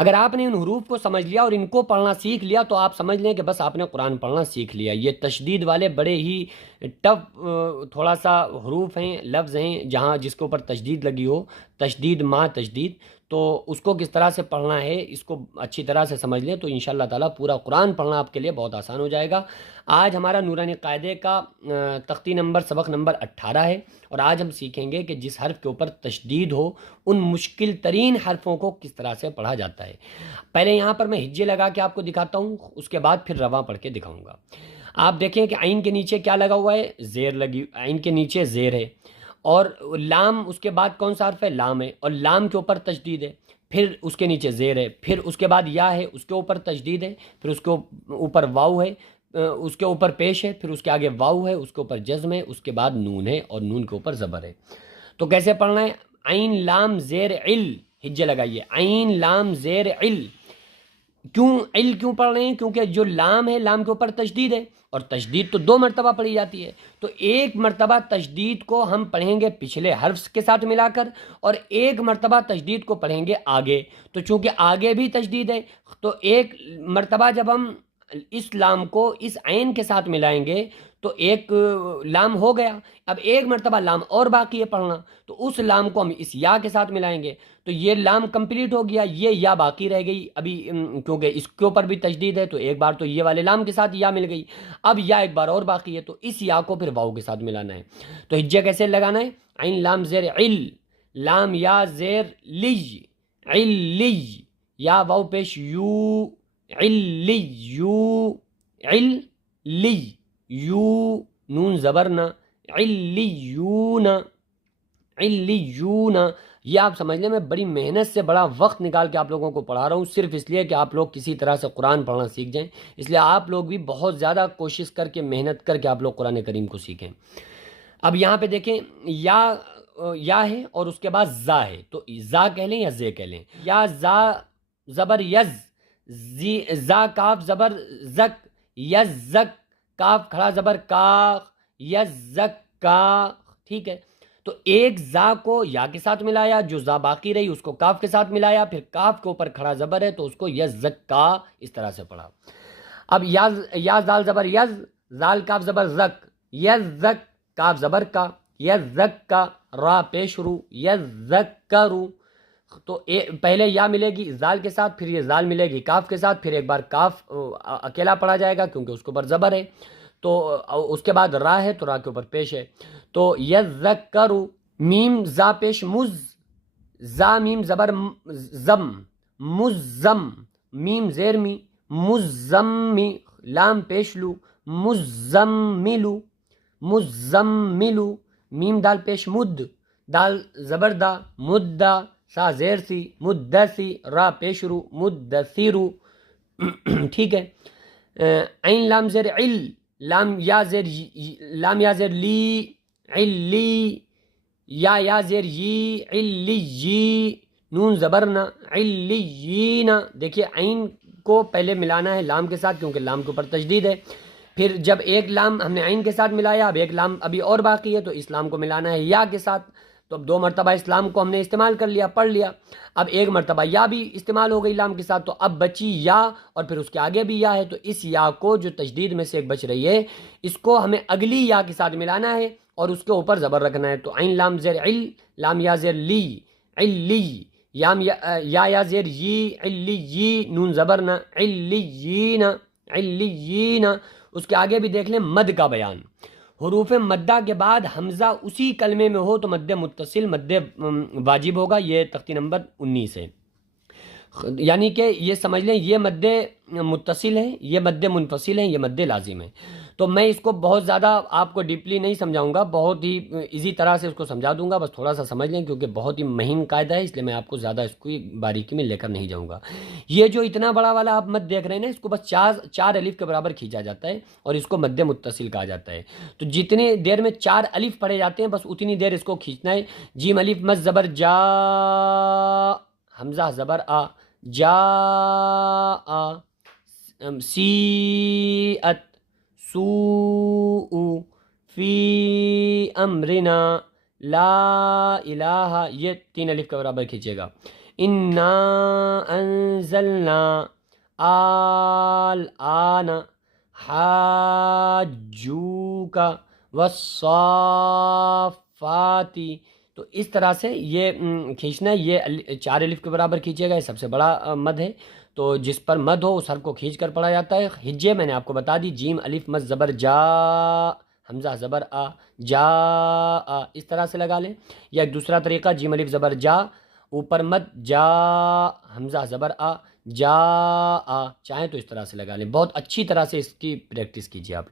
اگر آپ نے ان حروف کو سمجھ لیا اور ان کو پڑھنا سیکھ لیا تو آپ سمجھ لیں کہ بس آپ نے قرآن پڑھنا سیکھ لیا۔ یہ تشدید والے بڑے ہی ٹف تھوڑا سا حروف ہیں، لفظ ہیں، جہاں جس کے اوپر تشدید لگی ہو، تشدید مع تشدید، تو اس کو کس طرح سے پڑھنا ہے اس کو اچھی طرح سے سمجھ لیں تو انشاءاللہ تعالیٰ پورا قرآن پڑھنا آپ کے لیے بہت آسان ہو جائے گا۔ آج ہمارا نورانی قاعدے کا تختی نمبر سبق نمبر 18 ہے، اور آج ہم سیکھیں گے کہ جس حرف کے اوپر تشدید ہو ان مشکل ترین حرفوں کو کس طرح سے پڑھا جاتا ہے۔ پہلے یہاں پر میں ہجے لگا کے آپ کو دکھاتا ہوں، اس کے بعد پھر رواں پڑھ کے دکھاؤں گا۔ آپ دیکھیں کہ عین کے نیچے کیا لگا ہوا ہے، زیر لگی، عین کے نیچے زیر ہے، اور لام اس کے بعد کون سا حرف ہے، لام ہے، اور لام کے اوپر تشدید ہے، پھر اس کے نیچے زیر ہے، پھر اس کے بعد یا ہے، اس کے اوپر تشدید ہے، پھر اس کے اوپر واو ہے، اس کے اوپر پیش ہے، پھر اس کے آگے واو ہے، اس کے اوپر جزم ہے، اس کے بعد نون ہے، اور نون کے اوپر زبر ہے۔ تو کیسے پڑھنا ہے، عین لام زیر عل، ہجے لگائیے، عین لام زیر عل۔ کیوں عل کیوں پڑھ رہے ہیں، کیونکہ جو لام ہے لام کے اوپر تشدید ہے، اور تشدید تو 2 مرتبہ پڑھی جاتی ہے، تو ایک مرتبہ تشدید کو ہم پڑھیں گے پچھلے حرف کے ساتھ ملا کر، اور ایک مرتبہ تشدید کو پڑھیں گے آگے، تو چونکہ آگے بھی تشدید ہے تو ایک مرتبہ جب ہم اس لام کو اس عین کے ساتھ ملائیں گے تو ایک لام ہو گیا، اب ایک مرتبہ لام اور باقی ہے پڑھنا، تو اس لام کو ہم اس یا کے ساتھ ملائیں گے تو یہ لام کمپلیٹ ہو گیا، یہ یا باقی رہ گئی ابھی، کیونکہ اس کے اوپر بھی تشدید ہے تو ایک بار تو یہ والے لام کے ساتھ یا مل گئی، اب یا ایک بار اور باقی ہے تو اس یا کو پھر واو کے ساتھ ملانا ہے۔ تو ہجے کیسے لگانا ہے، عین لام زیر عل، لام یا زیر لی، علی، یا واو پیش یو، علی یو، علی یو، نون زبرنا، علیون، علیون۔ یہ آپ سمجھ لیں میں بڑی محنت سے بڑا وقت نکال کے آپ لوگوں کو پڑھا رہا ہوں، صرف اس لیے کہ آپ لوگ کسی طرح سے قرآن پڑھنا سیکھ جائیں، اس لیے آپ لوگ بھی بہت زیادہ کوشش کر کے محنت کر کے آپ لوگ قرآن کریم کو سیکھیں۔ اب یہاں پہ دیکھیں یا ہے اور اس کے بعد زا ہے، تو زا کہہ لیں یا زے کہہ لیں، یا زا زبر یز، زا کاف زبر زک، یز زک، کاف کھڑا زبر کا، یز زک کا، ٹھیک ہے۔ تو ایک زا کو یا کے ساتھ ملایا، جو زا باقی رہی اس کو کاف کے ساتھ ملایا، پھر کاف کے اوپر کھڑا زبر ہے تو اس کو یز زک کا اس طرح سے پڑھا۔ اب یا زال زبر یز، زال کاف زبر زک، یز زک، کاف زبر کا، یز زک کا، را پیش رو، یز زک کا رو، تو پہلے یا ملے گی زال کے ساتھ، پھر یہ زال ملے گی کاف کے ساتھ، پھر ایک بار کاف اکیلا پڑھا جائے گا کیونکہ اس کے اوپر زبر ہے، تو اس کے بعد را ہے تو را کے اوپر پیش ہے، تو یذکرو، میم زا پیش مز، زا میم زبر زم، مزم، میم زیر می، مزمی، لام پیش لو، مزملو، مزملو، میم دال پیش مد، دال زبر دا، مدہ، سا زیر سی، مدسی، را پیش رو، مدثیرو، ٹھیک ہے۔ عین لام زیر عل، لام یا زیر لی، علی، یا زیر یی، علی، نون زبرنا، علیین۔ دیکھیے عین کو پہلے ملانا ہے لام کے ساتھ کیونکہ لام کے اوپر تشدید ہے، پھر جب ایک لام ہم نے عین کے ساتھ ملایا، اب ایک لام ابھی اور باقی ہے تو اس لام کو ملانا ہے یا کے ساتھ، تو اب 2 مرتبہ اس لام کو ہم نے استعمال کر لیا، پڑھ لیا، اب ایک مرتبہ یا بھی استعمال ہو گئی لام کے ساتھ، تو اب بچی یا اور پھر اس کے آگے بھی یا ہے، تو اس یا کو جو تشدید میں سے ایک بچ رہی ہے اس کو ہمیں اگلی یا کے ساتھ ملانا ہے اور اس کے اوپر زبر رکھنا ہے، تو عین لام زیر عل، لام یا زیر لی، علی، یا زیر یی، علی، نون زبرنا، علیین، علیین۔ اس کے آگے بھی دیکھ لیں مد کا بیان، حروف مدہ کے بعد حمزہ اسی کلمے میں ہو تو مد متصل، مد واجب ہوگا، یہ تختی نمبر 19 ہے، یعنی کہ یہ سمجھ لیں یہ مد متصل ہے، یہ مد منفصل ہے، یہ مد لازم ہے۔ تو میں اس کو بہت زیادہ آپ کو ڈیپلی نہیں سمجھاؤں گا، بہت ہی ایزی طرح سے اس کو سمجھا دوں گا، بس تھوڑا سا سمجھ لیں کیونکہ بہت ہی مہین قاعدہ ہے، اس لیے میں آپ کو زیادہ اس کو باریکی میں لے کر نہیں جاؤں گا۔ یہ جو اتنا بڑا والا آپ مد دیکھ رہے ہیں نا، اس کو بس 4 الف کے برابر کھینچا جاتا ہے اور اس کو مد متصل کہا جاتا ہے، تو جتنی دیر میں 4 الف پڑھے جاتے ہیں بس اتنی دیر اس کو کھینچنا ہے۔ جیم الف مد زبر جا، حمزہ زبر آ، جا، سیئت، سوء، فی امرنا، لا الہ، یہ 3 الف کے برابر کھینچے گا۔ انا انزلنا الآن حاجوک والصافات. تو اس طرح سے یہ کھینچنا ہے. یہ 4 الف کے برابر کھینچے گا. یہ سب سے بڑا مد ہے. تو جس پر مد ہو اس حرف کو کھینچ کر پڑھا جاتا ہے. ہجے میں نے آپ کو بتا دی. جیم الف مد زبر جا، حمزہ زبر آ، جا آ، اس طرح سے لگا لیں. یا ایک دوسرا طریقہ، جیم الف زبر جا، اوپر مد جا، حمزہ زبر آ، جا آ. چاہیں تو اس طرح سے لگا لیں. بہت اچھی طرح سے اس کی پریکٹس کیجیے آپ لوگ.